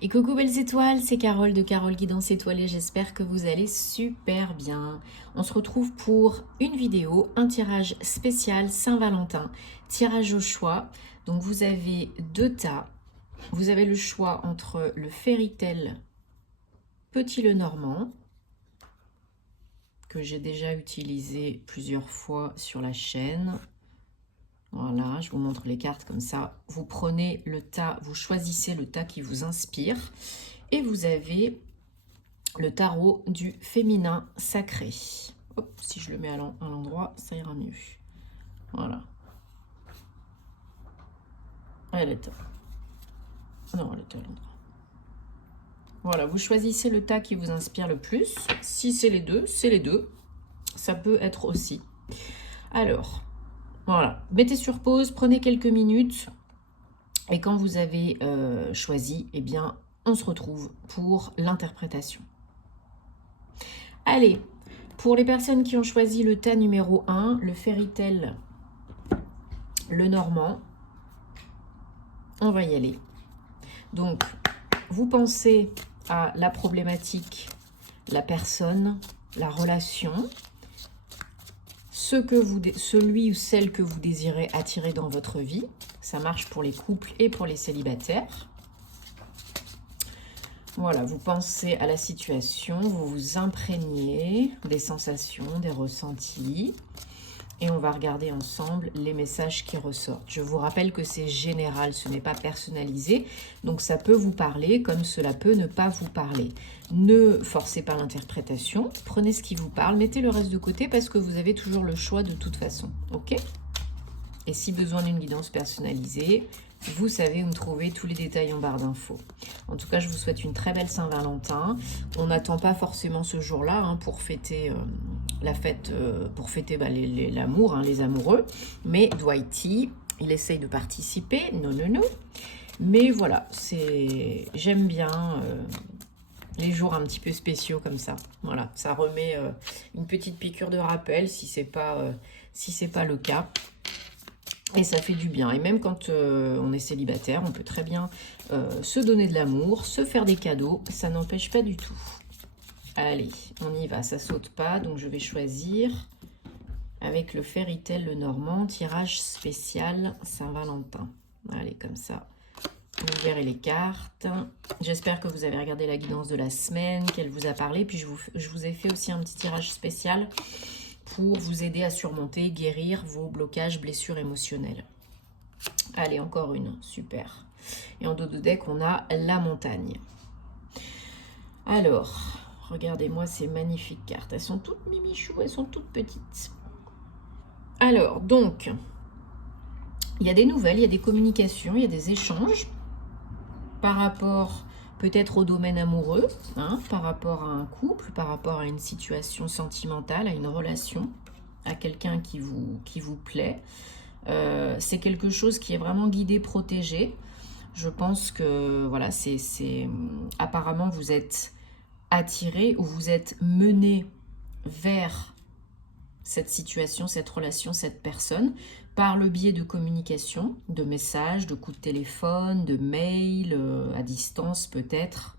Et coucou belles étoiles, c'est Carole de Carole Guidance Étoilée, j'espère que vous allez super bien. On se retrouve pour une vidéo, un tirage spécial Saint-Valentin, tirage au choix. Donc vous avez deux tas, vous avez le choix entre le Fairy Tale Petit Lenormand, que j'ai déjà utilisé plusieurs fois sur la chaîne. Voilà, je vous montre les cartes comme ça. Vous prenez le tas, vous choisissez le tas qui vous inspire. Et vous avez le tarot du féminin sacré. Hop, si je le mets à l'endroit, ça ira mieux. Voilà. Elle est... Non, elle est à l'endroit. Voilà, vous choisissez le tas qui vous inspire le plus. Si c'est les deux, c'est les deux. Ça peut être aussi. Alors, voilà. Mettez sur pause, prenez quelques minutes. Et quand vous avez choisi, eh bien, on se retrouve pour l'interprétation. Allez, pour les personnes qui ont choisi le tas numéro 1, le Fairy Tale Lenormand, on va y aller. Donc, vous pensez à la problématique, la personne, la relation, celui ou celle que vous désirez attirer dans votre vie. Ça marche pour les couples et pour les célibataires. Voilà, vous pensez à la situation, vous vous imprégnez des sensations, des ressentis. Et on va regarder ensemble les messages qui ressortent. Je vous rappelle que c'est général, ce n'est pas personnalisé. Donc ça peut vous parler comme cela peut ne pas vous parler. Ne forcez pas l'interprétation. Prenez ce qui vous parle, mettez le reste de côté parce que vous avez toujours le choix de toute façon. Ok ? Et si besoin d'une guidance personnalisée, vous savez où me trouver, tous les détails en barre d'infos. En tout cas, je vous souhaite une très belle Saint-Valentin. On n'attend pas forcément ce jour-là hein, pour fêter la fête, pour fêter l'amour, hein, les amoureux. Mais Dwighty, il essaye de participer. Non, non, non. Mais voilà, j'aime bien les jours un petit peu spéciaux comme ça. Voilà, ça remet une petite piqûre de rappel si c'est pas le cas. Et ça fait du bien. Et même quand on est célibataire, on peut très bien se donner de l'amour, se faire des cadeaux. Ça n'empêche pas du tout. Allez, on y va. Ça saute pas. Donc, je vais choisir avec le Fairy Tale Lenormand, tirage spécial Saint-Valentin. Allez, comme ça. Vous verrez les cartes. J'espère que vous avez regardé la guidance de la semaine, qu'elle vous a parlé. Puis, je vous ai fait aussi un petit tirage spécial pour vous aider à surmonter, guérir vos blocages, blessures émotionnelles. Allez, encore une, super. Et en dos de deck, on a la montagne. Alors, regardez-moi ces magnifiques cartes. Elles sont toutes mimichou, elles sont toutes petites. Alors, donc, il y a des nouvelles, il y a des communications, il y a des échanges par rapport peut-être au domaine amoureux, hein, par rapport à un couple, par rapport à une situation sentimentale, à une relation, à quelqu'un qui vous plaît. C'est quelque chose qui est vraiment guidé, protégé. Je pense que voilà, apparemment vous êtes attiré ou vous êtes mené vers cette situation, cette relation, cette personne, par le biais de communication, de messages, de coups de téléphone, de mails, à distance peut-être.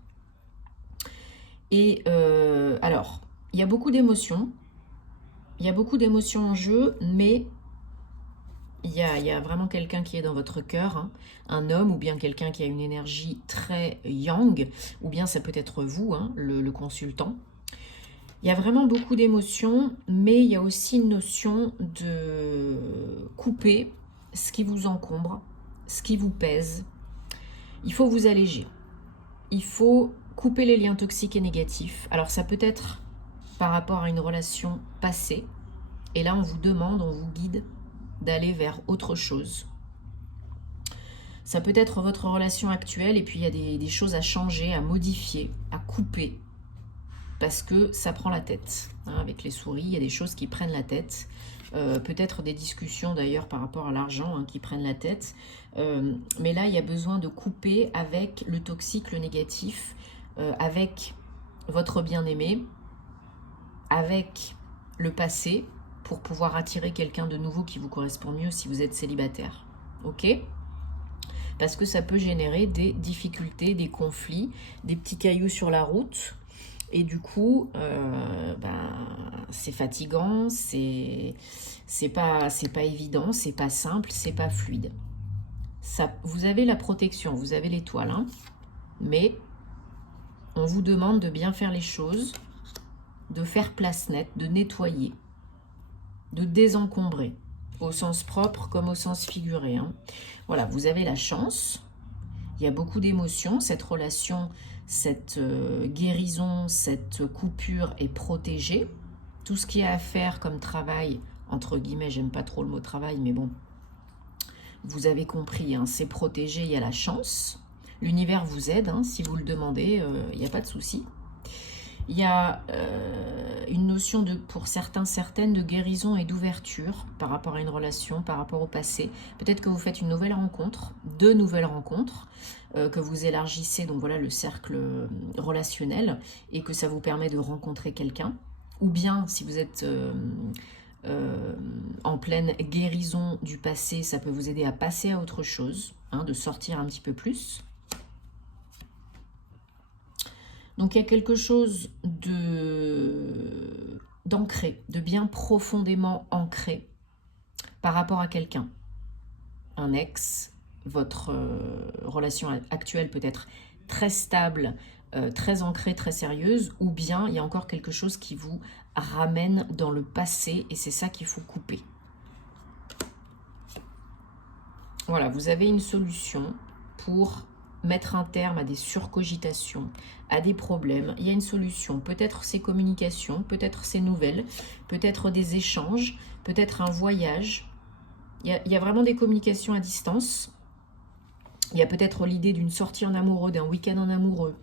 Et alors, il y a beaucoup d'émotions. Il y a beaucoup d'émotions en jeu, mais il y a vraiment quelqu'un qui est dans votre cœur, hein, un homme ou bien quelqu'un qui a une énergie très yang, ou bien ça peut être vous, hein, le consultant. Il y a vraiment beaucoup d'émotions, mais il y a aussi une notion de couper ce qui vous encombre, ce qui vous pèse. Il faut vous alléger. Il faut couper les liens toxiques et négatifs. Alors ça peut être par rapport à une relation passée. Et là, on vous demande, on vous guide d'aller vers autre chose. Ça peut être votre relation actuelle et puis il y a des choses à changer, à modifier, à couper. Parce que ça prend la tête. Hein, avec les souris, il y a des choses qui prennent la tête. Peut-être des discussions d'ailleurs par rapport à l'argent hein, qui prennent la tête. Mais là, il y a besoin de couper avec le toxique, le négatif, avec votre bien-aimé, avec le passé, pour pouvoir attirer quelqu'un de nouveau qui vous correspond mieux si vous êtes célibataire. Ok ? parce que ça peut générer des difficultés, des conflits, des petits cailloux sur la route. Et du coup, c'est fatigant, c'est pas évident, c'est pas simple, c'est pas fluide. Ça, vous avez la protection, vous avez l'étoile, hein, mais on vous demande de bien faire les choses, de faire place nette, de nettoyer, de désencombrer, au sens propre comme au sens figuré, hein. Voilà, vous avez la chance, il y a beaucoup d'émotions, cette relation, cette guérison, cette coupure est protégée. Tout ce qu'il y a à faire comme travail, entre guillemets, j'aime pas trop le mot travail, mais bon, vous avez compris, hein, c'est protégé, il y a la chance. L'univers vous aide, hein, si vous le demandez, il n'y a pas de souci. Il y a une notion, pour certains, certaines, de guérison et d'ouverture par rapport à une relation, par rapport au passé. Peut-être que vous faites une nouvelle rencontre, 2 nouvelles rencontres, que vous élargissez, donc voilà, le cercle relationnel, et que ça vous permet de rencontrer quelqu'un. Ou bien, si vous êtes en pleine guérison du passé, ça peut vous aider à passer à autre chose, hein, de sortir un petit peu plus. Donc il y a quelque chose d'ancré, de bien profondément ancré par rapport à quelqu'un. Un ex, votre relation actuelle peut être très stable, très ancrée, très sérieuse, ou bien il y a encore quelque chose qui vous ramène dans le passé et c'est ça qu'il faut couper. Voilà, vous avez une solution pour mettre un terme à des surcogitations, à des problèmes. Il y a une solution. Peut-être ces communications, peut-être ces nouvelles, peut-être des échanges, peut-être un voyage. Il y a vraiment des communications à distance. Il y a peut-être l'idée d'une sortie en amoureux, d'un week-end en amoureux,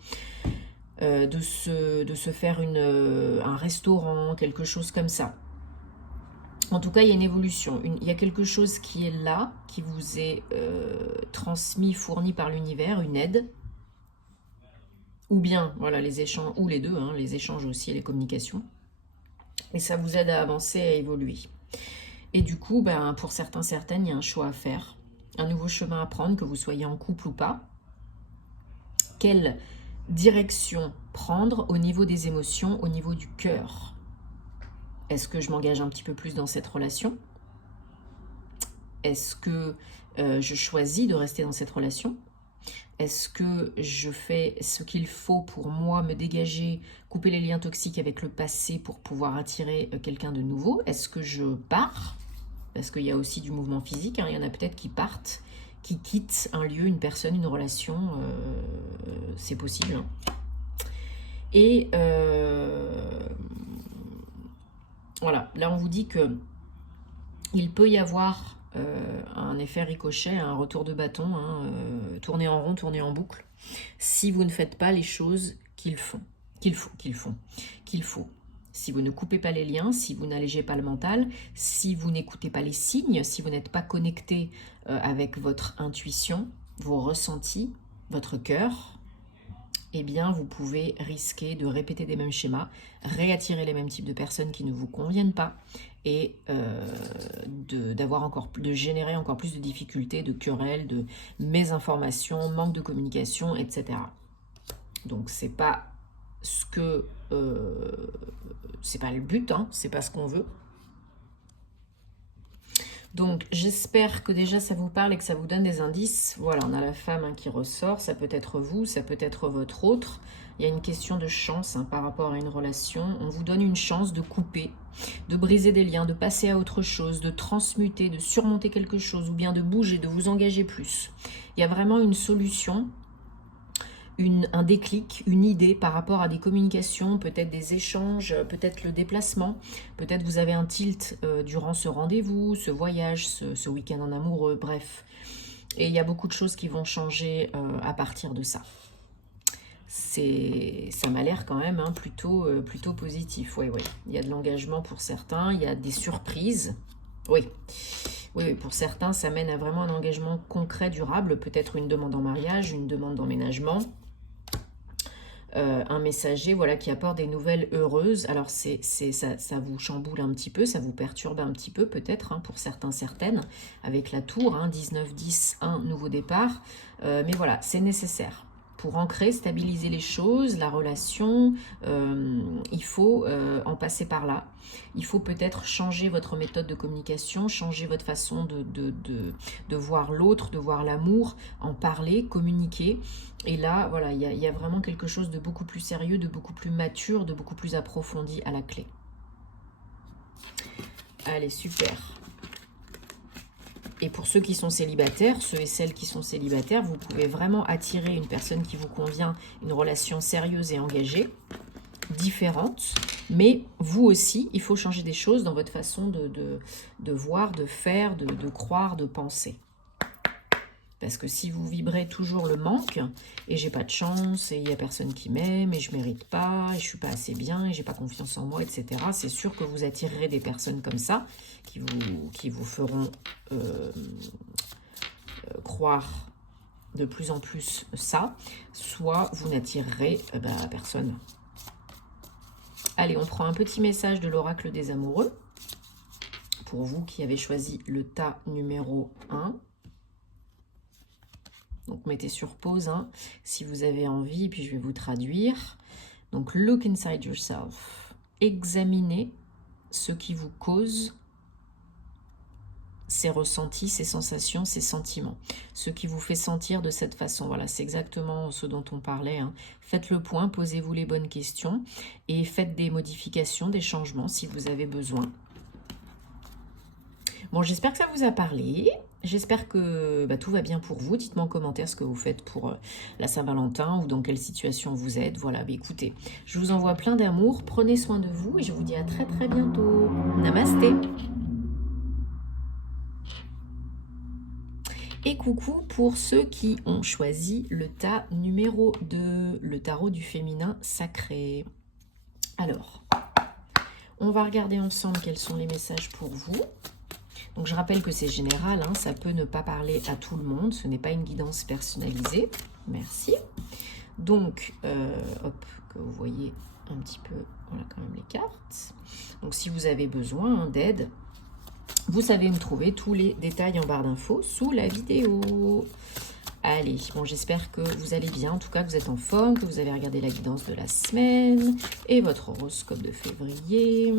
de se faire un restaurant, quelque chose comme ça. En tout cas, il y a une évolution. Il y a quelque chose qui est là, qui vous est transmis, fourni par l'univers, une aide. Ou bien, voilà, les échanges, ou les deux, hein, les échanges aussi et les communications. Et ça vous aide à avancer, à évoluer. Et du coup, pour certains, certaines, il y a un choix à faire. Un nouveau chemin à prendre, que vous soyez en couple ou pas. Quelle direction prendre au niveau des émotions, au niveau du cœur ? Est-ce que je m'engage un petit peu plus dans cette relation ? Est-ce que je choisis de rester dans cette relation ? Est-ce que je fais ce qu'il faut pour moi me dégager, couper les liens toxiques avec le passé pour pouvoir attirer quelqu'un de nouveau ? Est-ce que je pars ? Parce qu'il y a aussi du mouvement physique, hein. Il y en a peut-être qui partent, qui quittent un lieu, une personne, une relation. C'est possible, hein. Et voilà, là on vous dit que il peut y avoir un effet ricochet, un retour de bâton, hein, tourner en rond, tourner en boucle, si vous ne faites pas les choses qu'il faut. Si vous ne coupez pas les liens, si vous n'allégez pas le mental, si vous n'écoutez pas les signes, si vous n'êtes pas connecté avec votre intuition, vos ressentis, votre cœur, eh bien, vous pouvez risquer de répéter des mêmes schémas, réattirer les mêmes types de personnes qui ne vous conviennent pas et de générer encore plus de difficultés, de querelles, de mésinformations, manque de communication, etc. Donc, c'est pas c'est pas le but, hein, c'est pas ce qu'on veut. Donc, j'espère que déjà ça vous parle et que ça vous donne des indices. Voilà, on a la femme, hein, qui ressort. Ça peut être vous, ça peut être votre autre. Il y a une question de chance, hein, par rapport à une relation. On vous donne une chance de couper, de briser des liens, de passer à autre chose, de transmuter, de surmonter quelque chose ou bien de bouger, de vous engager plus. Il y a vraiment une solution, un déclic, une idée par rapport à des communications, peut-être des échanges, peut-être le déplacement, peut-être vous avez un tilt durant ce rendez-vous, ce voyage, ce week-end en amoureux, bref. Et il y a beaucoup de choses qui vont changer à partir de ça. Ça m'a l'air quand même, hein, plutôt positif. Oui, il y a de l'engagement pour certains, il y a des surprises. Oui, pour certains, ça mène à vraiment un engagement concret, durable, peut-être une demande en mariage, une demande d'emménagement. un messager voilà, qui apporte des nouvelles heureuses. Alors ça vous chamboule un petit peu, ça vous perturbe un petit peu peut-être hein, pour certains, certaines, avec la tour, hein, 19-10, un nouveau départ. Mais voilà, c'est nécessaire. Pour ancrer, stabiliser les choses, la relation, il faut en passer par là. Il faut peut-être changer votre méthode de communication, changer votre façon de voir l'autre, de voir l'amour, en parler, communiquer. Et là, voilà, il y a vraiment quelque chose de beaucoup plus sérieux, de beaucoup plus mature, de beaucoup plus approfondi à la clé. Allez, super. Et pour ceux qui sont célibataires, ceux et celles qui sont célibataires, vous pouvez vraiment attirer une personne qui vous convient, une relation sérieuse et engagée, différente. Mais vous aussi, il faut changer des choses dans votre façon de voir, de faire, de croire, de penser. Parce que si vous vibrez toujours le manque, et j'ai pas de chance, et il n'y a personne qui m'aime, et je mérite pas, et je suis pas assez bien, et j'ai pas confiance en moi, etc., c'est sûr que vous attirerez des personnes comme ça, qui vous feront croire de plus en plus ça, soit vous n'attirerez personne. Allez, on prend un petit message de l'oracle des amoureux, pour vous qui avez choisi le tas numéro 1. Donc, mettez sur pause hein, si vous avez envie, puis je vais vous traduire. Donc, look inside yourself. Examinez ce qui vous cause ces ressentis, ces sensations, ces sentiments. Ce qui vous fait sentir de cette façon. Voilà, c'est exactement ce dont on parlait. Hein. Faites le point, posez-vous les bonnes questions et faites des modifications, des changements si vous avez besoin. Bon, j'espère que ça vous a parlé. J'espère que tout va bien pour vous. Dites-moi en commentaire ce que vous faites pour la Saint-Valentin ou dans quelle situation vous êtes. Voilà, écoutez, je vous envoie plein d'amour. Prenez soin de vous et je vous dis à très très bientôt. Namasté. Et coucou pour ceux qui ont choisi le tas numéro 2, le tarot du féminin sacré. Alors, on va regarder ensemble quels sont les messages pour vous. Donc, je rappelle que c'est général, hein, ça peut ne pas parler à tout le monde. Ce n'est pas une guidance personnalisée. Merci. Donc, hop, que vous voyez un petit peu, voilà quand même les cartes. Donc, si vous avez besoin hein, d'aide, vous savez me trouver tous les détails en barre d'infos sous la vidéo. Allez, bon, j'espère que vous allez bien, en tout cas que vous êtes en forme, que vous avez regardé la guidance de la semaine et votre horoscope de février.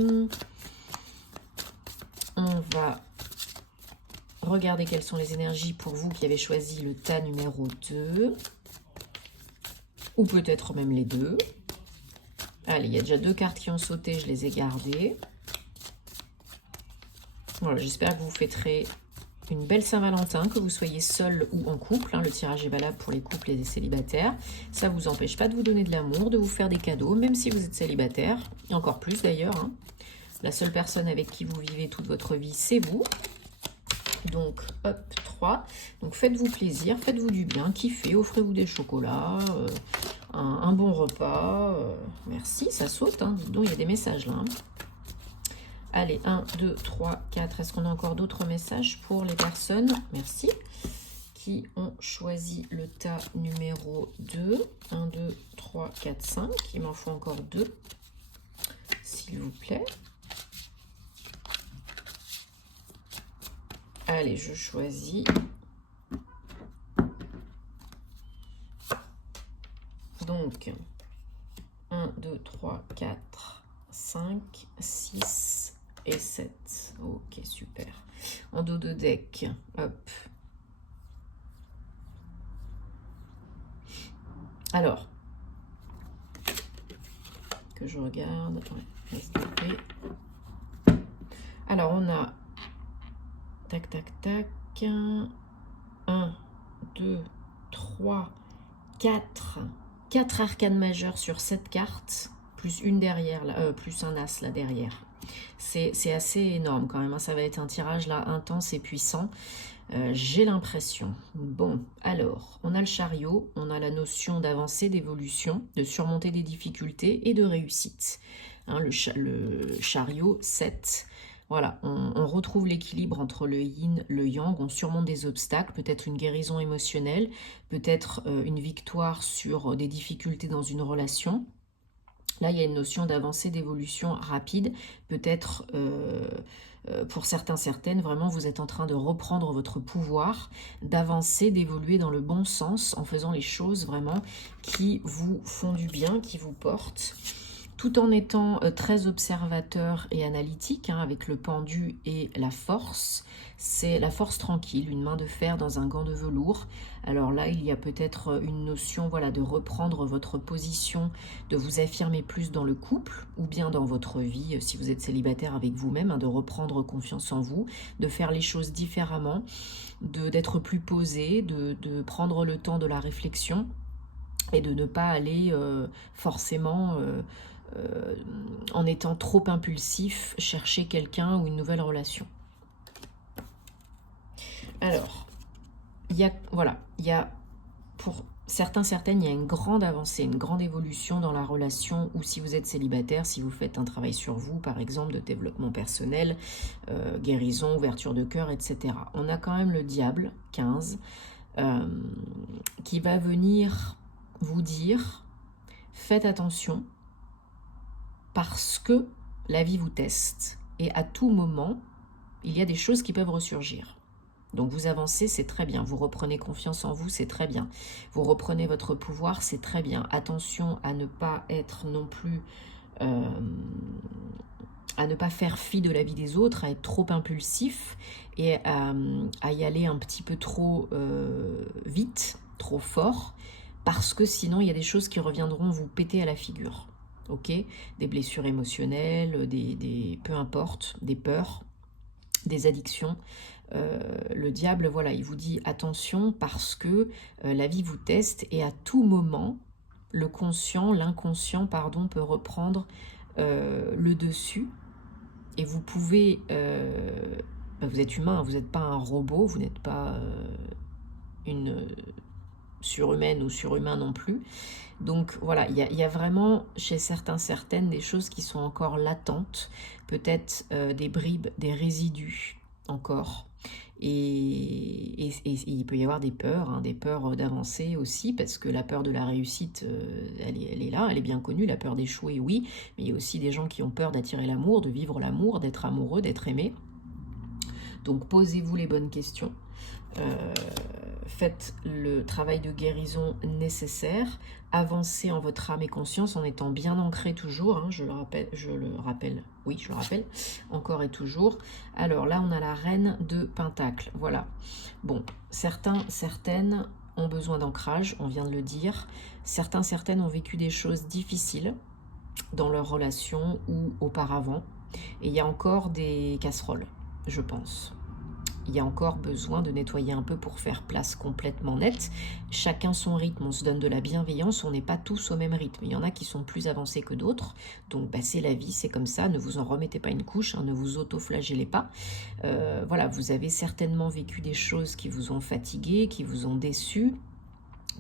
On va regarder quelles sont les énergies pour vous qui avez choisi le tas numéro 2. Ou peut-être même les deux. Allez, il y a déjà 2 cartes qui ont sauté, je les ai gardées. Voilà, j'espère que vous fêterez une belle Saint-Valentin, que vous soyez seul ou en couple. Hein, le tirage est valable pour les couples et les célibataires. Ça ne vous empêche pas de vous donner de l'amour, de vous faire des cadeaux, même si vous êtes célibataire. Et encore plus d'ailleurs. Hein. La seule personne avec qui vous vivez toute votre vie, c'est vous. Donc, hop, 3. Donc, faites-vous plaisir, faites-vous du bien, kiffez, offrez-vous des chocolats, un bon repas. Merci, ça saute. Hein. Dites donc, il y a des messages là. Hein. Allez, 1, 2, 3, 4. Est-ce qu'on a encore d'autres messages pour les personnes? Merci. Qui ont choisi le tas numéro 2. 1, 2, 3, 4, 5. Il m'en faut encore 2. S'il vous plaît. Allez, je choisis. Donc, 1, 2, 3, 4, 5, 6 et 7. Ok, super. En dos de deck, hop. Alors, que je regarde. Ouais, STP. Alors, on a tac, tac, tac. 1, 2, 3, 4. 4 arcanes majeures sur 7 cartes, plus une derrière, là, plus un as là derrière. C'est assez énorme quand même. Hein. Ça va être un tirage là intense et puissant. J'ai l'impression. Bon, alors, on a le chariot, on a la notion d'avancée, d'évolution, de surmonter des difficultés et de réussite. Hein, le chariot 7. Voilà, on retrouve l'équilibre entre le yin, le yang, on surmonte des obstacles, peut-être une guérison émotionnelle, peut-être une victoire sur des difficultés dans une relation. Là, il y a une notion d'avancée, d'évolution rapide. Peut-être, pour certains, certaines, vraiment, vous êtes en train de reprendre votre pouvoir, d'avancer, d'évoluer dans le bon sens, en faisant les choses vraiment qui vous font du bien, qui vous portent, tout en étant très observateur et analytique, hein, avec le pendu et la force. C'est la force tranquille, une main de fer dans un gant de velours. Alors là, il y a peut-être une notion, voilà, de reprendre votre position, de vous affirmer plus dans le couple, ou bien dans votre vie, si vous êtes célibataire avec vous-même, hein, de reprendre confiance en vous, de faire les choses différemment, d'être plus posé, de prendre le temps de la réflexion, et de ne pas aller forcément... en étant trop impulsif, chercher quelqu'un ou une nouvelle relation. Alors, voilà, il y a pour certains, certaines, il y a une grande avancée, une grande évolution dans la relation, ou si vous êtes célibataire, si vous faites un travail sur vous, par exemple, de développement personnel, guérison, ouverture de cœur, etc. On a quand même le diable, 15, qui va venir vous dire, faites attention, parce que la vie vous teste et à tout moment, il y a des choses qui peuvent ressurgir. Donc vous avancez, c'est très bien. Vous reprenez confiance en vous, c'est très bien. Vous reprenez votre pouvoir, c'est très bien. Attention à ne pas être non plus... à ne pas faire fi de la vie des autres, à être trop impulsif et à y aller un petit peu trop vite, trop fort, parce que sinon il y a des choses qui reviendront vous péter à la figure. Ok, des blessures émotionnelles, peu importe, des peurs, des addictions. Le diable, voilà, il vous dit attention parce que la vie vous teste et à tout moment, l'inconscient, pardon, peut reprendre le dessus et vous pouvez... vous êtes humain, vous n'êtes pas un robot, vous n'êtes pas une surhumaine ou surhumain non plus. Donc voilà, il y a vraiment chez certains, certaines des choses qui sont encore latentes, peut-être des bribes, des résidus encore. Et il peut y avoir des peurs, hein, des peurs d'avancer aussi, parce que la peur de la réussite, elle est là, elle est bien connue, la peur d'échouer, oui, mais il y a aussi des gens qui ont peur d'attirer l'amour, de vivre l'amour, d'être amoureux, d'être aimé. Donc posez-vous les bonnes questions. Faites le travail de guérison nécessaire, avancez en votre âme et conscience en étant bien ancré toujours, hein, je le rappelle, encore et toujours. Alors là, on a la reine de Pentacle, voilà. Bon, certains, certaines ont besoin d'ancrage, on vient de le dire. Certains, certaines ont vécu des choses difficiles dans leur relation ou auparavant. Et il y a encore des casseroles, je pense. Il y a encore besoin de nettoyer un peu pour faire place complètement nette. Chacun son rythme, on se donne de la bienveillance, on n'est pas tous au même rythme. Il y en a qui sont plus avancés que d'autres, donc c'est la vie, c'est comme ça, ne vous en remettez pas une couche, hein, ne vous auto-flagellez pas. Voilà, vous avez certainement vécu des choses qui vous ont fatigué, qui vous ont déçu,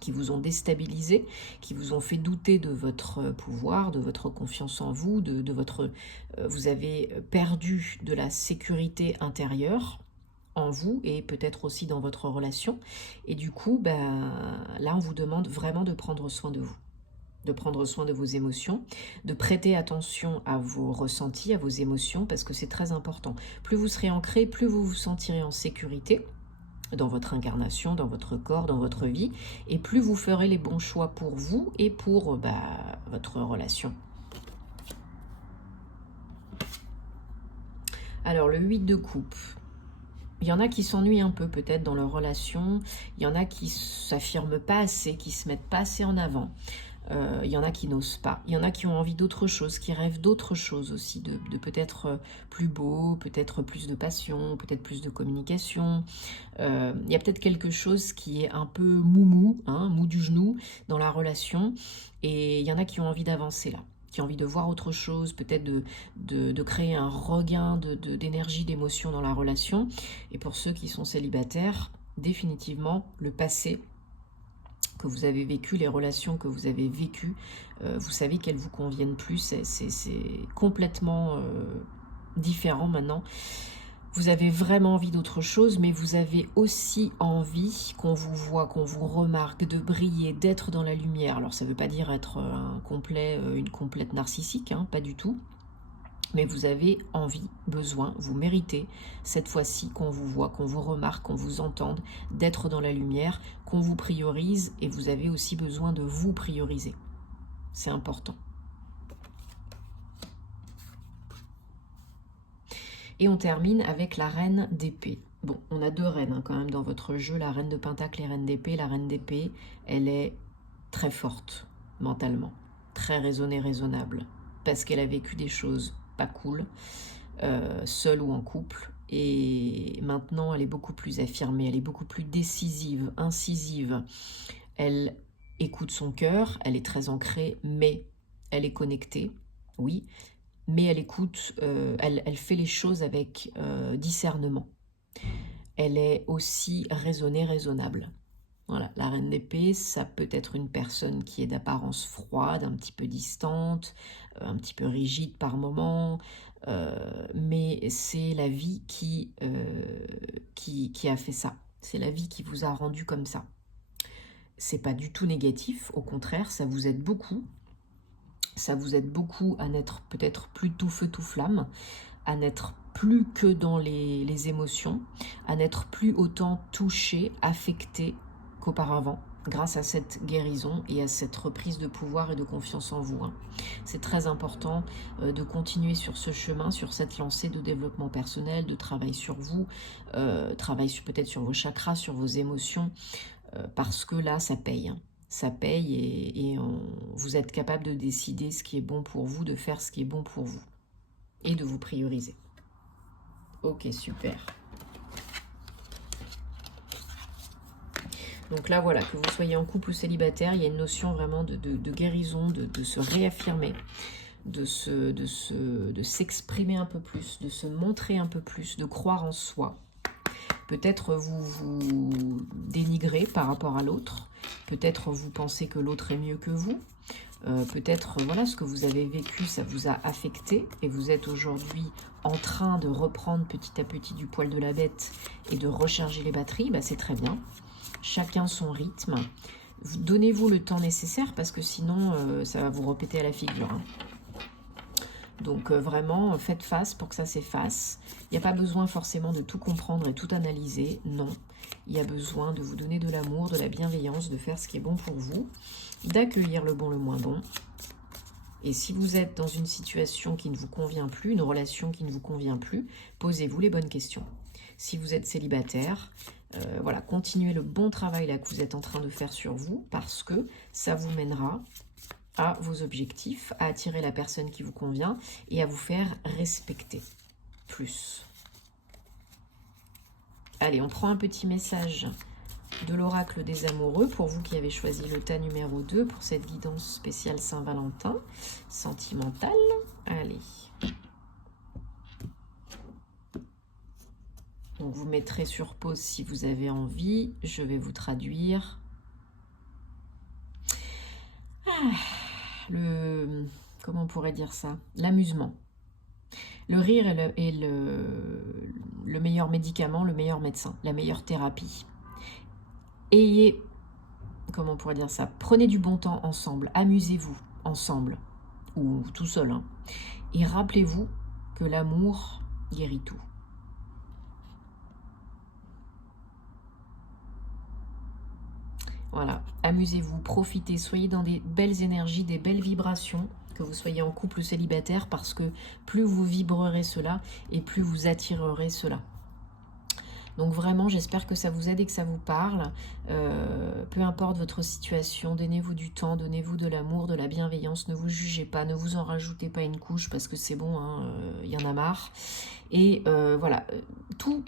qui vous ont déstabilisé, qui vous ont fait douter de votre pouvoir, de votre confiance en vous, de votre... vous avez perdu de la sécurité intérieure en vous et peut-être aussi dans votre relation. Et du coup, là, on vous demande vraiment de prendre soin de vous, de prendre soin de vos émotions, de prêter attention à vos ressentis, à vos émotions, parce que c'est très important. Plus vous serez ancré, plus vous vous sentirez en sécurité dans votre incarnation, dans votre corps, dans votre vie, et plus vous ferez les bons choix pour vous et pour votre relation. Alors, le 8 de coupe. Il y en a qui s'ennuient un peu peut-être dans leur relation, il y en a qui ne s'affirment pas assez, qui ne se mettent pas assez en avant, il y en a qui n'osent pas, il y en a qui ont envie d'autre chose, qui rêvent d'autre chose aussi, de peut-être plus beau, peut-être plus de passion, peut-être plus de communication. Il y a peut-être quelque chose qui est un peu mou, hein, mou du genou dans la relation, et il y en a qui ont envie d'avancer là, qui ont envie de voir autre chose, peut-être de créer un regain d'énergie, d'émotion dans la relation. Et pour ceux qui sont célibataires, définitivement, le passé que vous avez vécu, les relations que vous avez vécues, vous savez qu'elles ne vous conviennent plus. C'est complètement différent maintenant. Vous avez vraiment envie d'autre chose, mais vous avez aussi envie qu'on vous voit, qu'on vous remarque, de briller, d'être dans la lumière. Alors ça ne veut pas dire être une complète narcissique, hein, pas du tout. Mais vous avez envie, besoin, vous méritez cette fois-ci qu'on vous voit, qu'on vous remarque, qu'on vous entende, d'être dans la lumière, qu'on vous priorise, et vous avez aussi besoin de vous prioriser. C'est important. Et on termine avec la reine d'épée. Bon, on a deux reines hein, quand même dans votre jeu, la reine de pentacle et la reine d'épée. La reine d'épée, elle est très forte mentalement, très raisonnée, raisonnable, parce qu'elle a vécu des choses pas cool, seule ou en couple, et maintenant elle est beaucoup plus affirmée, elle est beaucoup plus décisive, incisive, elle écoute son cœur, elle est très ancrée, mais elle est connectée, oui, mais elle écoute, elle fait les choses avec discernement. Elle est aussi raisonnée, raisonnable. Voilà, la reine d'épée, ça peut être une personne qui est d'apparence froide, un petit peu distante, un petit peu rigide par moments, mais c'est la vie qui a fait ça. C'est la vie qui vous a rendu comme ça. C'est pas du tout négatif, au contraire, ça vous aide beaucoup. Ça vous aide beaucoup à n'être peut-être plus tout feu tout flamme, à n'être plus que dans les émotions, à n'être plus autant touché, affecté qu'auparavant, grâce à cette guérison et à cette reprise de pouvoir et de confiance en vous. C'est très important de continuer sur ce chemin, sur cette lancée de développement personnel, de travail sur vous, travail peut-être sur vos chakras, sur vos émotions, parce que là, ça paye. Ça paye et vous êtes capable de décider ce qui est bon pour vous, de faire ce qui est bon pour vous et de vous prioriser. Ok, super. Donc là, voilà, que vous soyez en couple ou célibataire, il y a une notion vraiment de guérison, de se réaffirmer, de s'exprimer un peu plus, de se montrer un peu plus, de croire en soi. Peut-être vous dénigrez par rapport à l'autre, peut-être vous pensez que l'autre est mieux que vous, peut-être voilà, ce que vous avez vécu, ça vous a affecté et vous êtes aujourd'hui en train de reprendre petit à petit du poil de la bête et de recharger les batteries, bah, c'est très bien. Chacun son rythme. Donnez-vous le temps nécessaire parce que sinon ça va vous repéter à la figure. Donc vraiment, faites face pour que ça s'efface. Il n'y a pas besoin forcément de tout comprendre et tout analyser, non. Il y a besoin de vous donner de l'amour, de la bienveillance, de faire ce qui est bon pour vous, d'accueillir le bon, le moins bon. Et si vous êtes dans une situation qui ne vous convient plus, une relation qui ne vous convient plus, posez-vous les bonnes questions. Si vous êtes célibataire, voilà, continuez le bon travail là que vous êtes en train de faire sur vous parce que ça vous mènera à vos objectifs, à attirer la personne qui vous convient et à vous faire respecter plus. Allez, on prend un petit message de l'oracle des amoureux pour vous qui avez choisi le tas numéro 2 pour cette guidance spéciale Saint-Valentin sentimentale. Allez. Donc vous mettrez sur pause si vous avez envie. Je vais vous traduire. Comment on pourrait dire ça? L'amusement. Le rire est le meilleur médicament, le meilleur médecin, la meilleure thérapie. Ayez, comment on pourrait dire ça? Prenez du bon temps ensemble, amusez-vous ensemble, ou tout seul. Et rappelez-vous que l'amour guérit tout. Voilà, amusez-vous, profitez, soyez dans des belles énergies, des belles vibrations, que vous soyez en couple ou célibataire, parce que plus vous vibrerez cela, et plus vous attirerez cela. Donc vraiment, j'espère que ça vous aide et que ça vous parle. Peu importe votre situation, donnez-vous du temps, donnez-vous de l'amour, de la bienveillance, ne vous jugez pas, ne vous en rajoutez pas une couche, parce que c'est bon, y en a marre. Et voilà, tout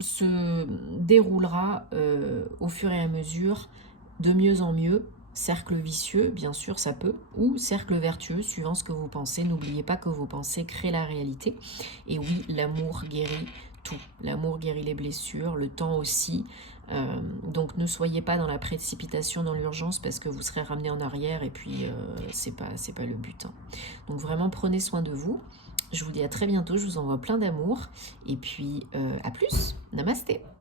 se déroulera au fur et à mesure, de mieux en mieux. Cercle vicieux, bien sûr, ça peut, ou cercle vertueux, suivant ce que vous pensez. N'oubliez pas que vos pensées créent la réalité. Et oui, l'amour guérit tout. L'amour guérit les blessures, le temps aussi. Donc ne soyez pas dans la précipitation, dans l'urgence, parce que vous serez ramené en arrière et puis c'est pas le but. Donc vraiment, prenez soin de vous. Je vous dis à très bientôt, je vous envoie plein d'amour. Et puis, à plus. Namasté.